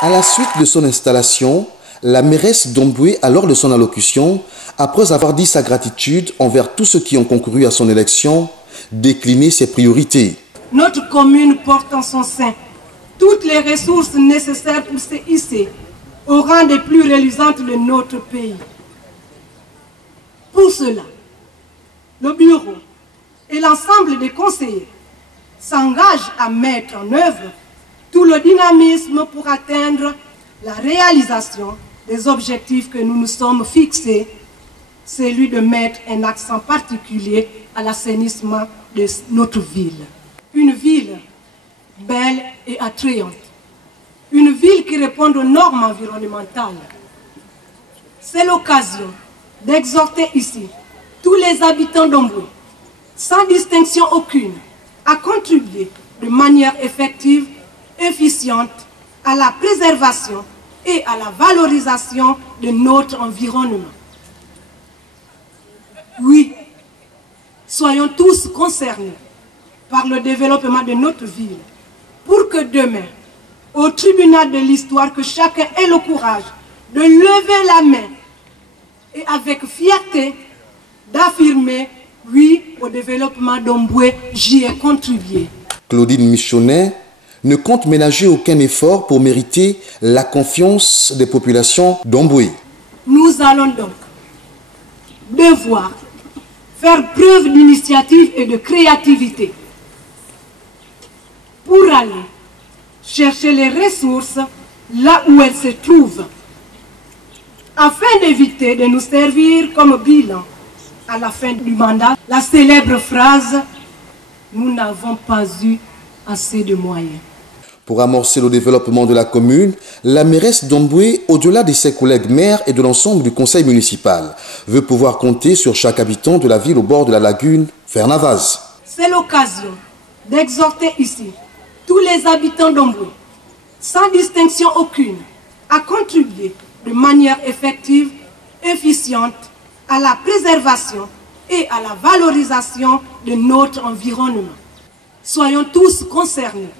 À la suite de son installation, la mairesse d'Omboué, à lors de son allocution, après avoir dit sa gratitude envers tous ceux qui ont concouru à son élection, décliné ses priorités. Notre commune porte en son sein toutes les ressources nécessaires pour se hisser au rang des plus reluisantes de notre pays. Pour cela, le bureau et l'ensemble des conseillers s'engagent à mettre en œuvre tout le dynamisme pour atteindre la réalisation des objectifs que nous nous sommes fixés, celui de mettre un accent particulier à l'assainissement de notre ville. Une ville belle et attrayante. Une ville qui répond aux normes environnementales. C'est l'occasion d'exhorter ici tous les habitants d'Omboué, sans distinction aucune, à contribuer de manière effective, efficiente, à la préservation et à la valorisation de notre environnement. Oui, soyons tous concernés par le développement de notre ville, pour que demain, au tribunal de l'histoire, que chacun ait le courage de lever la main et avec fierté d'affirmer « oui, au développement d'Omboué, j'y ai contribué ». Claudine Michonnet ne compte ménager aucun effort pour mériter la confiance des populations d'Omboué. Nous allons donc devoir faire preuve d'initiative et de créativité pour aller chercher les ressources là où elles se trouvent, afin d'éviter de nous servir comme bilan à la fin du mandat. La célèbre phrase « Nous n'avons pas eu assez de moyens ». Pour amorcer le développement de la commune, la mairesse d'Omboué, au-delà de ses collègues maires et de l'ensemble du conseil municipal, veut pouvoir compter sur chaque habitant de la ville au bord de la lagune Fernavaz. C'est l'occasion d'exhorter ici tous les habitants d'Omboué, sans distinction aucune, à contribuer de manière effective, efficiente, à la préservation et à la valorisation de notre environnement. Soyons tous concernés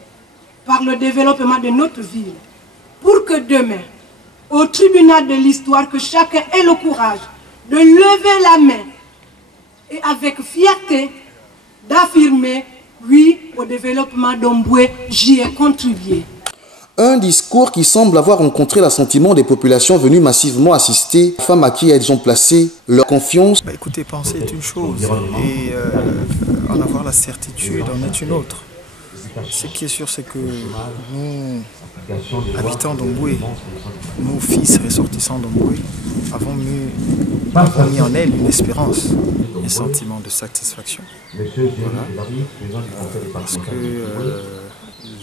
par le développement de notre ville, pour que demain, au tribunal de l'histoire, que chacun ait le courage de lever la main et avec fierté d'affirmer « oui, au développement d'Omboué, j'y ai contribué ». Un discours qui semble avoir rencontré l'assentiment des populations venues massivement assister aux femmes à qui elles ont placé leur confiance. Écoutez, penser est une chose et en avoir la certitude en est une autre. Ce qui est sûr, c'est que nous, habitants d'Omboué, nous, fils ressortissants d'Omboué, avons mis en elle une espérance, un sentiment de satisfaction. Voilà. Parce que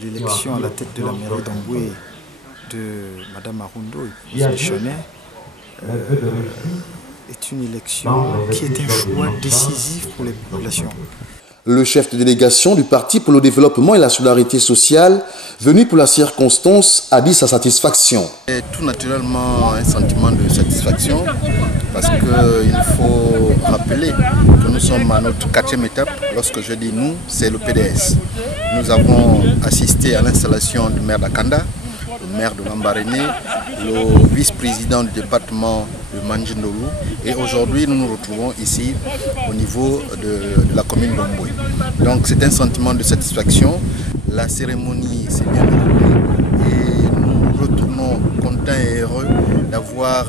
l'élection à la tête de la mairie d'Omboué de Mme Arundo et puis Michonnet est une élection qui est un choix décisif pour les populations. Le chef de délégation du Parti pour le développement et la solidarité sociale, venu pour la circonstance, a dit sa satisfaction. C'est tout naturellement un sentiment de satisfaction parce qu'il faut rappeler que nous sommes à notre 4e étape. Lorsque je dis nous, c'est le PDS. Nous avons assisté à l'installation du maire d'Akanda, le maire de Lambaréné, le vice-président du département de Manjindolu, et aujourd'hui nous nous retrouvons ici au niveau de la commune d'Omboué. Donc c'est un sentiment de satisfaction. La cérémonie s'est bien déroulée et nous retournons contents et heureux d'avoir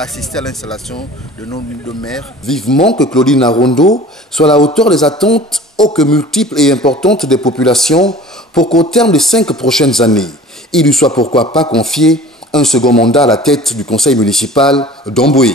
assisté à l'installation de nos deux maires. Vivement que Claudine Arundo soit à la hauteur des attentes ô que multiples et importantes des populations pour qu'au terme des 5 prochaines années, il lui soit pourquoi pas confié un second mandat à la tête du conseil municipal d'Omboué.